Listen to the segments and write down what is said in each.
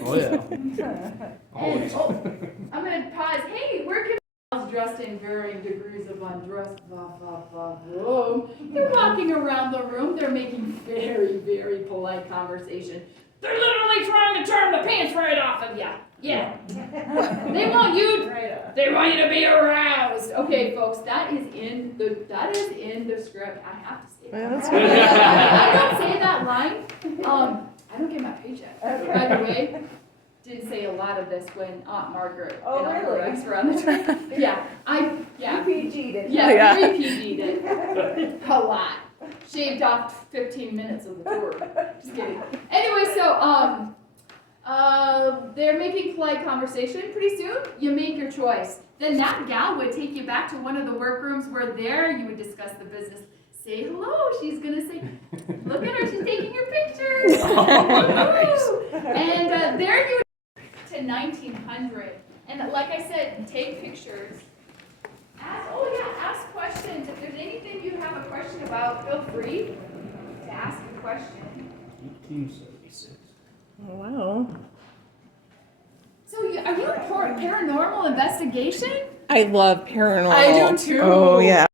Oh, yeah. Always. I'm going to pause. Hey, where can dressed in varying degrees of undress, they're walking around the room. They're making very, very polite conversation. They're literally trying to turn the pants right off of you. Yeah. They want you to be aroused. Okay, folks, that is in the script. I have to say that. I don't say that line. I don't get my paycheck. By the way, didn't say a lot of this when Aunt Margaret and Uncle Rex were on the train. Yeah. We PG'd it. Yeah, we PG'd it. A lot. Shaved off 15 minutes of the tour. Just kidding. Anyway, so they're making polite conversation. Pretty soon, you make your choice. Then that gal would take you back to one of the workrooms where there you would discuss the business. Say hello. She's gonna say, look at her. She's taking your pictures. And there you to 1900. And like I said, take pictures. Ask questions. If there's anything you have a question about, feel free to ask a question. 1876. Oh, wow. So, are you a paranormal investigation? I love paranormal. I do too. Oh, yeah.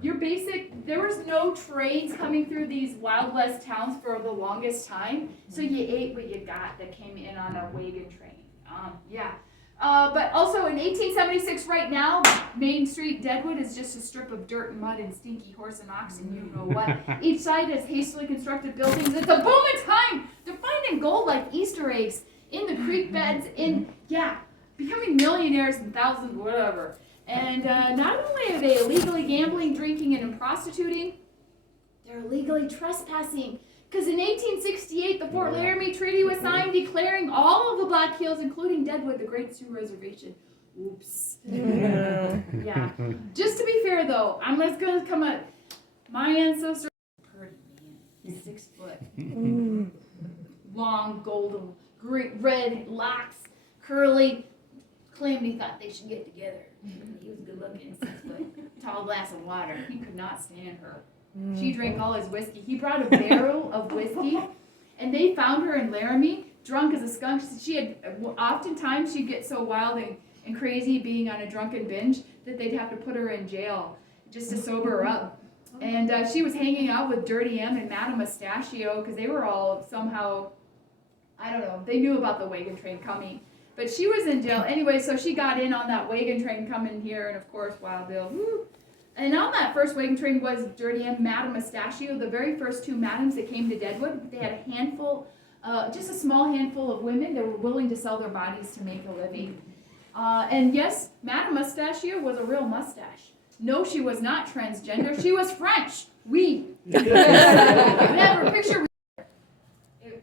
Your basic, there was no trains coming through these Wild West towns for the longest time, so you ate what you got that came in on a wagon train. But also in 1876 right now, Main Street, Deadwood is just a strip of dirt and mud and stinky horse and ox and you know what. Each side has hastily constructed buildings. It's a booming time. They're finding gold like Easter eggs in the creek beds, becoming millionaires and thousands, whatever. And not only are they illegally gambling, drinking, and prostituting, they're illegally trespassing. Because in 1868, the Fort Laramie Treaty was signed declaring all of the Black Hills, including Deadwood, the Great Sioux Reservation. Oops. Yeah. Just to be fair, though, I'm just going to come up. My ancestor, pretty man, 6 foot, long, golden, great, red locks, curly. Claimed he thought they should get together. He was good looking, 6 foot, tall glass of water. He could not stand her. She drank all his whiskey. He brought a barrel of whiskey, and they found her in Laramie, drunk as a skunk. Oftentimes she'd get so wild and crazy being on a drunken binge that they'd have to put her in jail just to sober her up. And she was hanging out with Dirty M and Madame Mustachio because they were all somehow, I don't know, they knew about the wagon train coming. But she was in jail. Anyway, so she got in on that wagon train coming here, and of course, Wild Bill, woo. And on that first wagon train was Dirty M, Madame Mustachio, the very first 2 madams that came to Deadwood. They had a handful, just a small handful of women that were willing to sell their bodies to make a living. And yes, Madame Mustachio was a real mustache. No, she was not transgender. She was French. We have her picture.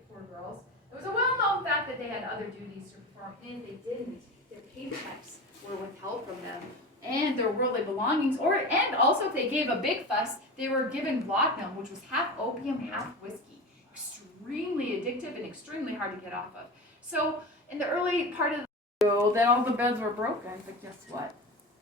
Poor girls. It was a well-known fact that they had other duties to perform, and they didn't. Their paychecks were withheld from them. And their worldly belongings, and also if they gave a big fuss, they were given laudanum, which was half opium, half whiskey. Extremely addictive and extremely hard to get off of. So in the early part of the then all the beds were broken. But guess what?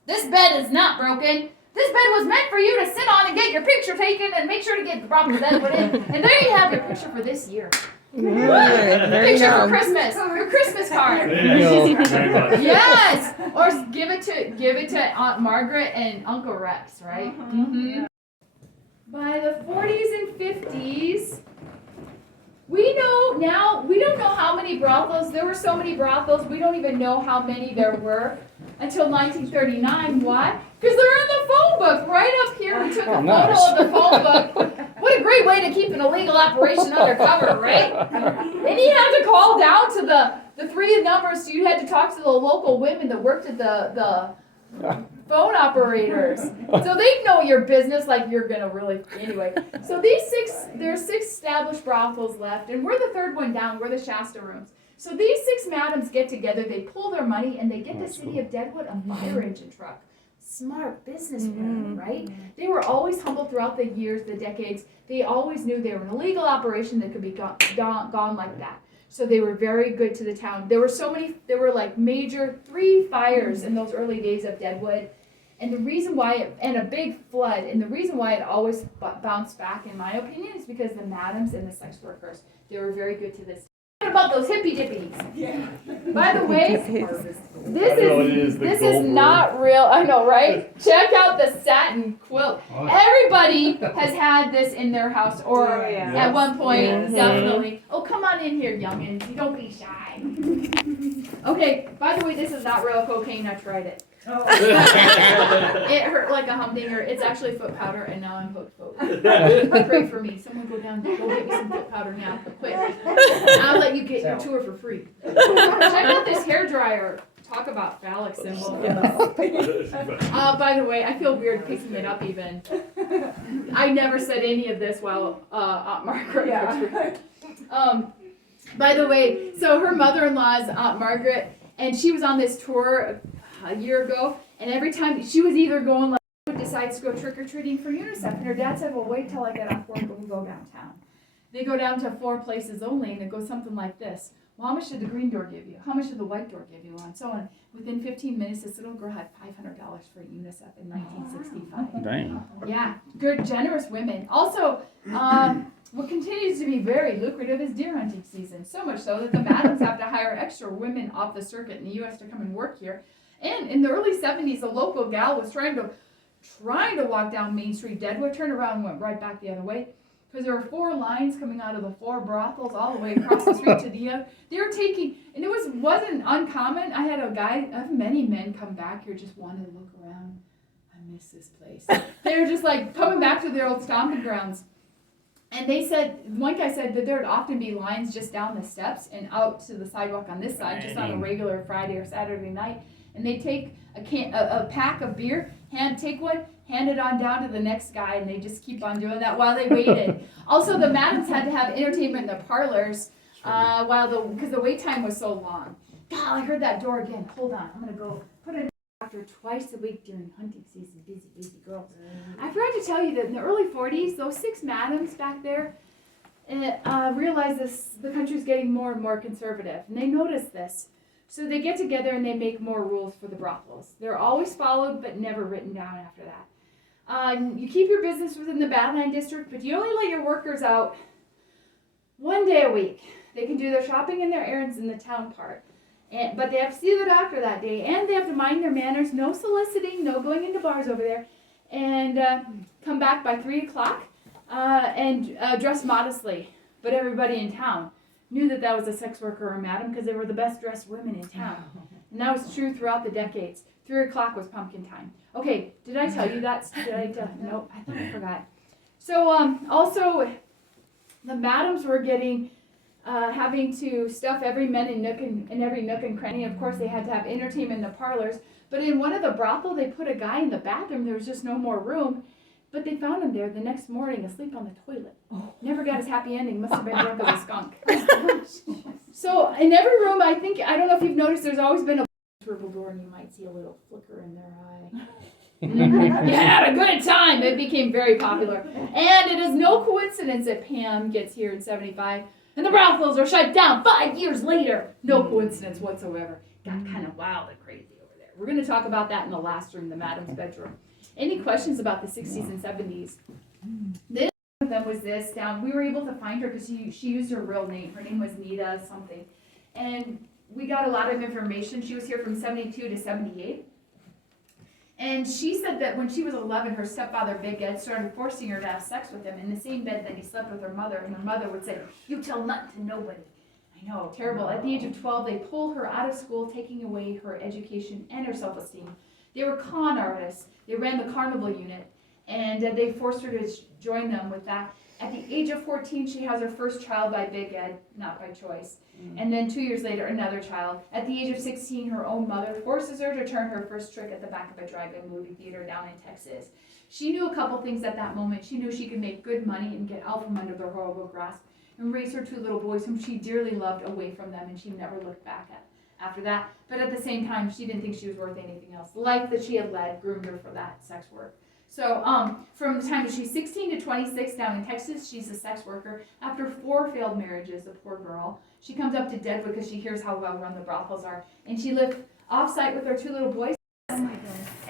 This bed is not broken. This bed was meant for you to sit on and get your picture taken and make sure to get the proper Deadwood in. And there you have your picture for this year. Picture for Christmas. Your Christmas card. Yes. Or give it to Aunt Margaret and Uncle Rex, right? Mm-hmm. By the 40s and 50s, we don't know how many brothels. There were so many brothels, we don't even know how many there were until 1939. Why? Because they're in the phone book right up here. We took a photo of the phone book. What a great way to keep an illegal operation undercover, right? And you had to call down to the 3 numbers, so you had to talk to the local women that worked at the phone operators. So they know your business like you're gonna really, anyway. So there's 6 established brothels left, and we're the 3rd one down, we're the Shasta Rooms. So these 6 madams get together, they pool their money, and they get the city of Deadwood a fire engine truck. Smart businessmen, right? They were always humble throughout the years, the decades. They always knew they were an illegal operation that could be gone like that. So they were very good to the town. There were like major 3 fires in those early days of Deadwood. And the reason why, and a big flood, and the reason why it always bounced back, in my opinion, is because the madams and the sex workers, they were very good to this. I don't about those hippy dippies? Yeah. By the way, I know it is the this is Goldberg. not real. I know, right? Check out the satin quilt. Oh, Everybody has had this in their house or Oh, yeah. at one point, Mhm. definitely. Oh, come on in here, youngins. You don't be shy. Okay, by the way, this is not real cocaine. I tried it. Oh. It hurt like a humdinger. It's actually foot powder, and now I'm hooked. Pray for me. Someone go down, go get me some foot powder now, quick. I'll let you get your tour for free. Check out this hair dryer. Talk about phallic symbol. By the way, I feel weird picking it up even. I never said any of this while Aunt Margaret was here. By the way, so her mother-in-law is Aunt Margaret, and she was on this tour a year ago, and every time she was either going like decides to go trick-or-treating for UNICEF, and her dad said, well, wait till I get off work and we'll go downtown. They go down to 4 places only, and it goes something like this. Well, how much did the green door give you? How much did the white door give you? And so on. Within 15 minutes, this little girl had $500 for UNICEF in 1965. Dang. Yeah, good, generous women. Also, what continues to be very lucrative is deer hunting season. So much so that the madams have to hire extra women off the circuit in the U.S. to come and work here. And in the early 70s, a local gal was trying to walk down Main Street, Deadwood, turned around and went right back the other way. Because there were 4 lines coming out of the 4 brothels all the way across the street to the other. They were taking, and it wasn't uncommon. I have many men come back here just wanting to look around. I miss this place. They were just like coming back to their old stomping grounds. And they said, one guy said that there would often be lines just down the steps and out to the sidewalk on this side, just on a regular Friday or Saturday night. And they take a pack of beer, take one, hand it on down to the next guy, and they just keep on doing that while they waited. Also, the madams had to have entertainment in the parlors because the wait time was so long. God, I heard that door again. Hold on, I'm gonna go put a doctor twice a week during hunting season. Busy girls. I forgot to tell you that in the early 40s, those 6 madams back there realized the country's getting more and more conservative, and they noticed this. So they get together and they make more rules for the brothels. They're always followed, but never written down after that. You keep your business within the Badland District, but you only let your workers out 1 day a week. They can do their shopping and their errands in the town part. But they have to see the doctor that day, and they have to mind their manners, no soliciting, no going into bars over there, and come back by 3 o'clock and dress modestly. But everybody in town knew that was a sex worker or a madam because they were the best dressed women in town. And that was true throughout the decades. 3 o'clock was pumpkin time. Okay, did I tell you that? Nope, I thought I forgot. So also, the madams were having to stuff every men in every nook and cranny. Of course, they had to have entertainment in the parlors. But in one of the brothel, they put a guy in the bathroom. There was just no more room. But they found him there the next morning asleep on the toilet. Never got his happy ending. Must have been drunk as a skunk. So in every room, I don't know if you've noticed, there's always been a purple door, and you might see a little flicker in their eye. You had a good time. It became very popular. And it is no coincidence that Pam gets here in 75, and the brothels are shut down 5 years later. No coincidence whatsoever. Got kind of wild and crazy over there. We're going to talk about that in the last room, the madam's bedroom. Any questions about the 60s and 70s? This one of them was this down. We were able to find her because she used her real name. Her name was Nita something. And we got a lot of information. She was here from 72 to 78. And she said that when she was 11, her stepfather, Big Ed, started forcing her to have sex with him in the same bed that he slept with her mother. And her mother would say, "You tell nothing to nobody." I know, terrible. At the age of 12, they pulled her out of school, taking away her education and her self-esteem. They were con artists. They ran the carnival unit, and they forced her to join them with that. At the age of 14, she has her first child by Big Ed, not by choice. And then 2 years later, another child. At the age of 16, her own mother forces her to turn her first trick at the back of a drive-in movie theater down in Texas. She knew a couple things at that moment. She knew she could make good money and get out from under their horrible grasp and raise her 2 little boys whom she dearly loved away from them, and she never looked back after that. But at the same time, she didn't think she was worth anything else. The life that she had led groomed her for that sex work. So from the time that she's 16 to 26 down in Texas, she's a sex worker. After 4 failed marriages, the poor girl, she comes up to Deadwood because she hears how well run the brothels are. And she lived off-site with her 2 little boys.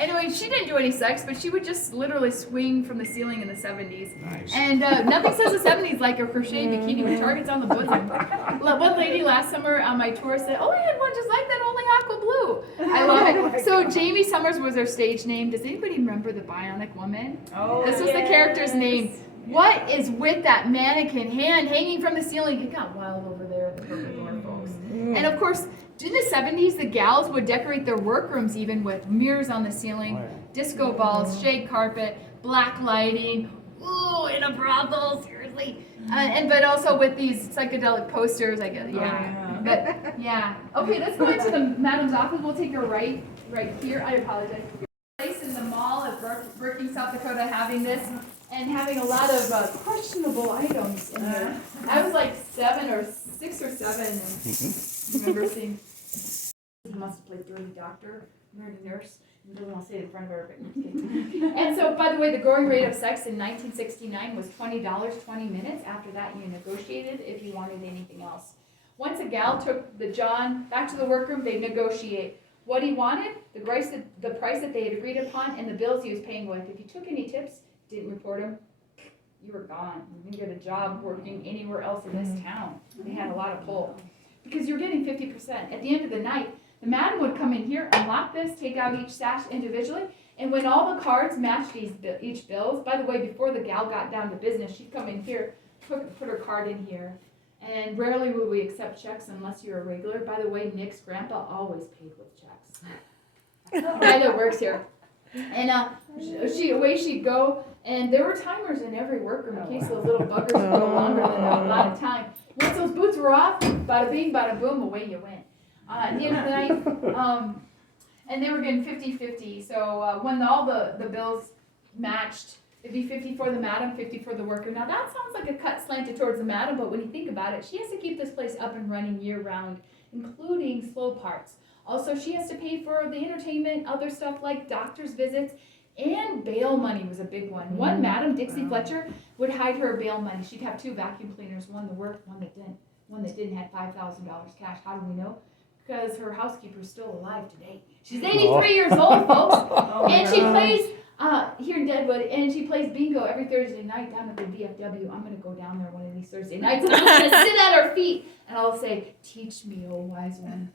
Anyway, she didn't do any sex, but she would just literally swing from the ceiling in the 70s. Nice. And nothing says the 70s like a crochet bikini with targets on the bosom. One lady last summer on my tour said, "Oh, I had one just like that, only aqua blue." I love it. So Jamie Summers was her stage name. Does anybody remember the Bionic Woman? Oh, This was the character's name. What is with that mannequin hand hanging from the ceiling? It got wild over there at the Perfect Door, folks. And of course, in the 70s, the gals would decorate their workrooms even with mirrors on the ceiling, disco balls, shag carpet, black lighting. Ooh, in a brothel, seriously. But also with these psychedelic posters, I guess. Yeah. But yeah. Okay, let's go into the madam's office. We'll take her right here. I apologize. Place in the mall of Brookings, South Dakota, having this and having a lot of questionable items in there. I was like 6 or 7, and I remember seeing. He must have played dirty doctor, married a nurse, and doesn't want to say it in front of her, but And so, by the way, the going rate of sex in 1969 was $20, 20 minutes. After that, you negotiated if you wanted anything else. Once a gal took the John back to the workroom, they'd negotiate what he wanted, the price that they had agreed upon, and the bills he was paying with. If you took any tips, didn't report them, you were gone. You didn't get a job working anywhere else in this town. They had a lot of pull. Because you're getting 50%. At the end of the night, the madam would come in here, unlock this, take out each stash individually, and when all the cards matched each bills, by the way, before the gal got down to business, she'd come in here, put her card in here, and rarely would we accept checks unless you're a regular. By the way, Nick's grandpa always paid with checks. The guy that works here. And away she'd go, and there were timers in every workroom in case those little buggers would go longer than a lot of time. Once those boots were off, bada bing, bada boom, away you went. At the end of the night, and they were getting 50-50. So when all the bills matched, it'd be 50 for the madam, 50 for the worker. Now that sounds like a cut slanted towards the madam, but when you think about it, she has to keep this place up and running year round, including slow parts. Also, she has to pay for the entertainment, other stuff like doctor's visits, and bail money was a big one. One madam, Dixie Fletcher, would hide her bail money. She'd have 2 vacuum cleaners, one that worked, one that didn't. One that didn't had $5,000 cash. How do we know? Because her housekeeper's still alive today. She's 83 years old, folks, and she plays here in Deadwood, and she plays bingo every Thursday night down at the VFW. I'm going to go down there one of these Thursday nights, and I'm going to sit at her feet, and I'll say, "Teach me, oh wise one."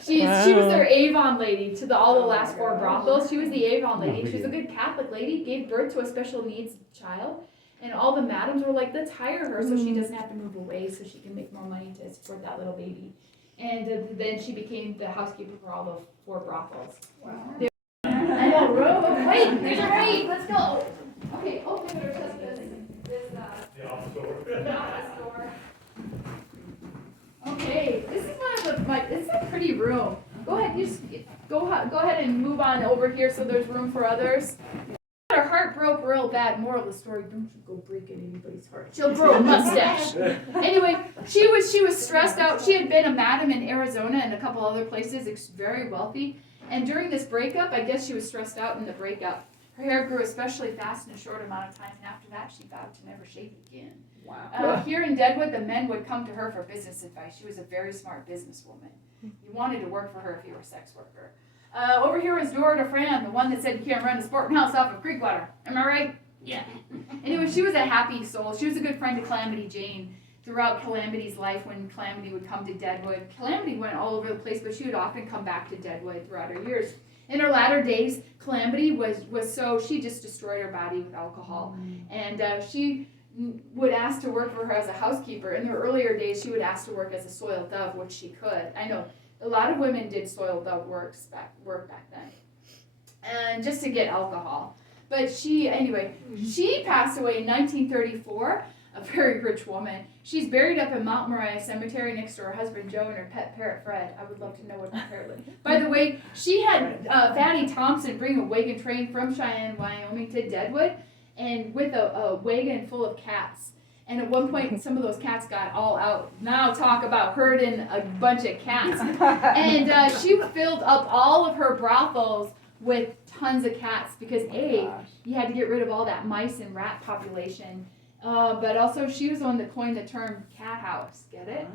She was their Avon lady to all the last 4 brothels. She was the Avon lady. She was a good Catholic lady, gave birth to a special needs child, and all the madams were like, "Let's hire her so she doesn't have to move away so she can make more money to support that little baby." And then she became the housekeeper for all the 4 brothels. Wow. I know, wait, there's a right, let's go. Okay, oh, they better test this The office door. the office door. Okay, this is one of this is a pretty room. Go ahead, you just go ahead and move on over here so there's room for others. Her heart broke real bad. Moral of the story: don't you go breaking anybody's heart. She'll grow a mustache. Anyway, she was stressed out. She had been a madam in Arizona and a couple other places, very wealthy. And during this breakup, I guess she was stressed out in the breakup. Her hair grew especially fast in a short amount of time, and after that, she vowed to never shave again. Wow. Here in Deadwood, the men would come to her for business advice. She was a very smart businesswoman. You wanted to work for her if you were a sex worker. Over here was Dora DeFran, the one that said you can't run a sporting house off of creek water. Am I right? Yeah. Anyway, she was a happy soul. She was a good friend to Calamity Jane. Throughout Calamity's life, when Calamity would come to Deadwood, Calamity went all over the place, but she would often come back to Deadwood throughout her years. In her latter days, Calamity was so, she just destroyed her body with alcohol. And she would ask to work for her as a housekeeper. In her earlier days, she would ask to work as a soiled dove, which she could. I know a lot of women did soiled dove work back then, and just to get alcohol. But she passed away in 1934, a very rich woman. She's buried up in Mount Moriah Cemetery next to her husband Joe and her pet parrot Fred. I would love to know what that parrot looked like. By the way, she had Fatty Thompson bring a wagon train from Cheyenne, Wyoming to Deadwood, and with a wagon full of cats. And at one point, some of those cats got all out. Now talk about herding a bunch of cats. And she filled up all of her brothels with tons of cats because you had to get rid of all that mice and rat population. But also she was the one that coined the term cat house. Get it?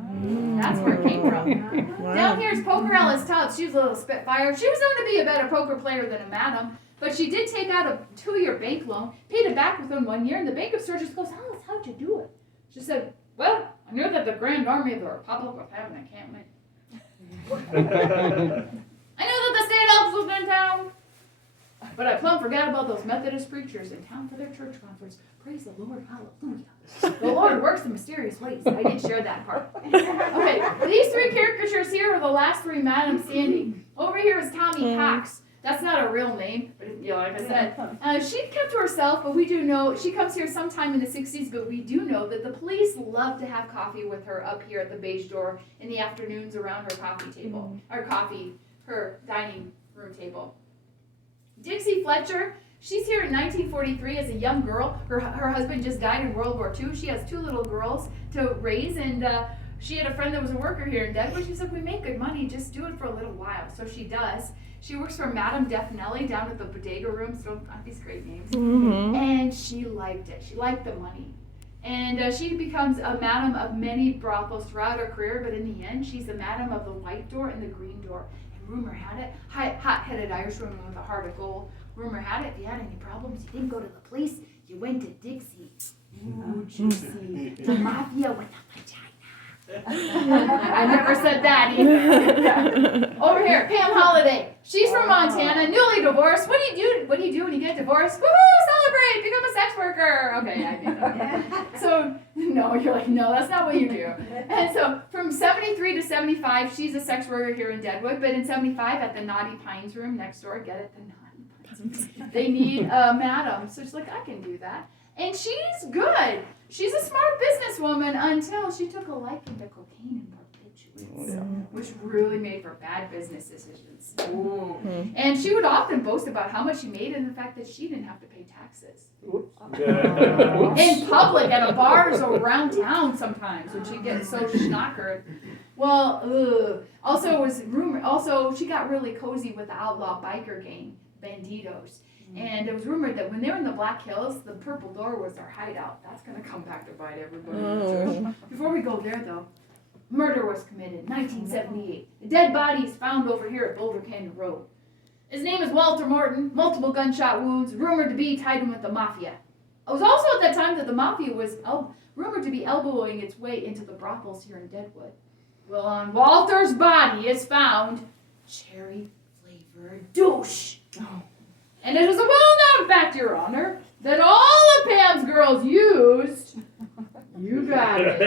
That's where it came from. Wow. Down here is Poker Alice Tubbs. She was a little spitfire. She was known to be a better poker player than a madam, but she did take out a 2-year bank loan, paid it back within 1 year, and the bank of store just goes, Alice, how'd you do it? She said, well, I knew that the Grand Army of the Republic of Heaven encampment. I knew that the state office was in town, but I plumb forgot about those Methodist preachers in town for their church conference. Praise the Lord, hallelujah. The Lord works in mysterious ways. I didn't share that part. Okay, these 3 caricatures here are the last 3 madams standing. Over here is Tommy Cox. That's not a real name, but like I said, she kept to herself, but we do know, she comes here sometime in the 60s, but we do know that the police love to have coffee with her up here at the beige door in the afternoons around her coffee table, her dining room table. Dixie Fletcher, she's here in 1943 as a young girl. Her husband just died in World War II. She has 2 little girls to raise, and she had a friend that was a worker here in Deadwood. She said, we make good money, just do it for a little while. So she does. She works for Madame Definelli down at the bodega room, so these great names. And she liked it. She liked the money. And she becomes a madam of many brothels throughout her career, but in the end, she's the madam of the white door and the green door. And rumor had it, hot-headed Irishwoman with a heart of gold. Rumor had it, if you had any problems, you didn't go to the police, you went to Dixie. Ooh, juicy. The mafia with the vagina. I never said that either. Over here, Pam Holiday. She's from Montana, newly divorced. What do you do when you get divorced? Woohoo! Celebrate! Become a sex worker. Okay, I do that. So no, you're like, no, that's not what you do. And so from 73 to 75, she's a sex worker here in Deadwood. But in 75, at the Naughty Pines room next door, get it? The Naughty Pines. They need a madam. So she's like, I can do that. And she's good. She's a smart businesswoman until she took a liking to cocaine and barbiturates, which really made for bad business decisions. And she would often boast about how much she made and the fact that she didn't have to pay taxes. In public, at bars around town sometimes, when she'd get so schnockered. Well, also she got really cozy with the outlaw biker gang, Banditos. And it was rumored that when they were in the Black Hills, the Purple Door was their hideout. That's going to come back to bite everybody. Before we go there, though, murder was committed, 1978. The dead body is found over here at Boulder Canyon Road. His name is Walter Morton, multiple gunshot wounds, rumored to be tied in with the mafia. It was also at that time that the mafia was rumored to be elbowing its way into the brothels here in Deadwood. Well, on Walter's body is found cherry-flavored douche. And it is a well-known fact, Your Honor, that all of Pam's girls used, you got it,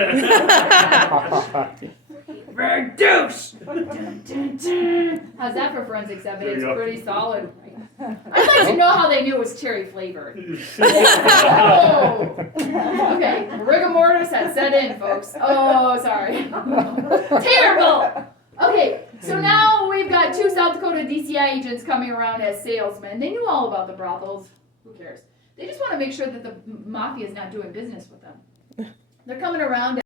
douche. Dun, dun, dun. How's that for forensics evidence? Pretty solid. I'd like to know how they knew it was cherry flavored. Oh. Okay, rigor mortis has set in, folks. Oh, sorry. Terrible. Okay, so now we've got 2 South Dakota DCI agents coming around as salesmen. They knew all about the brothels. Who cares? They just want to make sure that the mafia is not doing business with them. They're coming around